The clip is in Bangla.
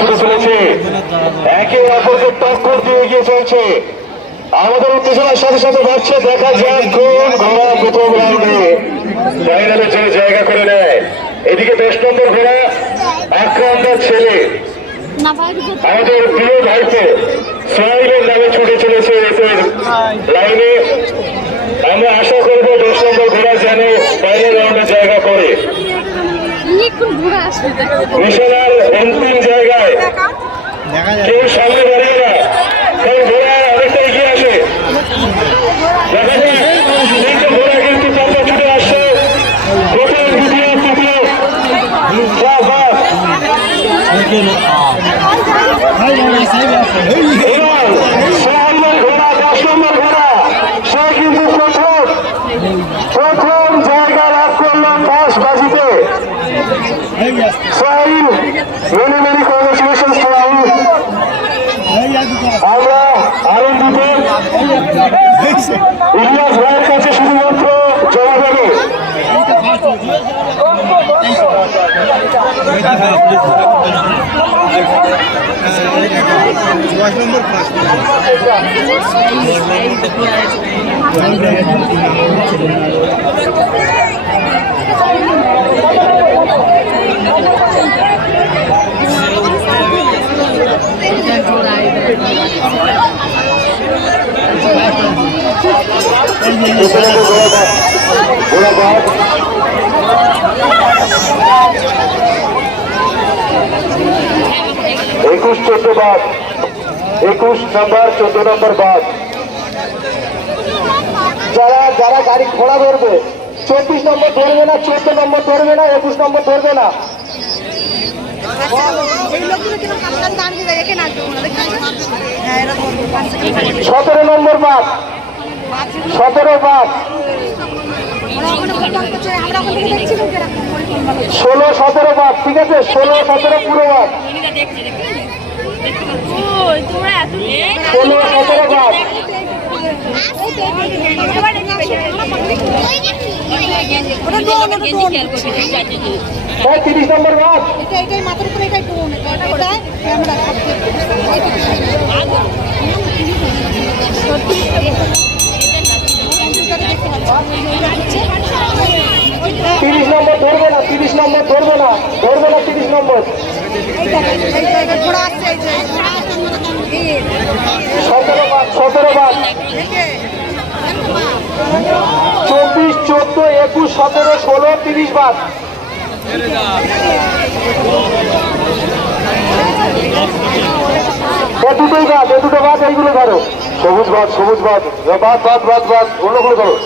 ছুটে চলেছে, একে অপরকে টক্কর দিয়ে এগিয়ে চলছে। আমাদের উত্তেজনার সাথে সাথে বাড়ছে, দেখা যাক কোন ঘোড়া প্রথম রাউন্ডে ফাইনালে যে জায়গা করে নেয়। এদিকে 10 নম্বর ঘোড়া আক্রান্তার ছেলে আমাদের প্রিয় ভাইপো সোহাইলের নামে ছুটে চলেছে এসের লাইনে। আমরা আশা করবো 10 নম্বর ঘোড়া যেন ফাইনাল রাউন্ডে জায়গা করে। মিশনার অন্তিম জায়গায় কেউ সামনে দাঁড়িয়ে না, কারণ ঘোড়া অনেকটা এগিয়ে আসে। দেখা যায় তিনটে ঘোড়া কিন্তু চাপা ছুটে আসছে, প্রথম দ্বিতীয় তৃতীয়। সোহাইলের ঘোড়া 10 নম্বর ঘোড়া, সে কিন্তু প্রথম জায়গা লাভ করলাম 10 বাজিতে। Sohail, many many congratulation Sohail, আমরা আনন্দিত। ইলিয়াস ভাইয়ের কাছে শুধুমাত্র জমা দেবে। একুশ 14 বাদ, 21 নম্বর 14 নম্বর বাদ। যারা যারা গাড়ি ঘোড়া ধরবে 24 নম্বর ধরবে না, 14 নম্বর ধরবে না, 21 নম্বর ধরবে না। 17 নম্বর বাদ, 17 বাদ, 16 17 বাদ। ঠিক আছে, 16 17 পুরো বাদ, 16 17 বাদ। 30 নম্বর বাদ, 30 নম্বর ধরবে না, 30 নম্বর ধরবে না, ধরবে না 30 নম্বর। 17 বাদ, 17 বাদ, 24 14 21 17 16 30 বাদ। দুটোই বাদ, এ দুটো বাদ, এইগুলো ধরো। সবুজ বাদ, সবুজ বাদ, বাদ বাদ বাদ বাদ, অন্যগুলো ধরো।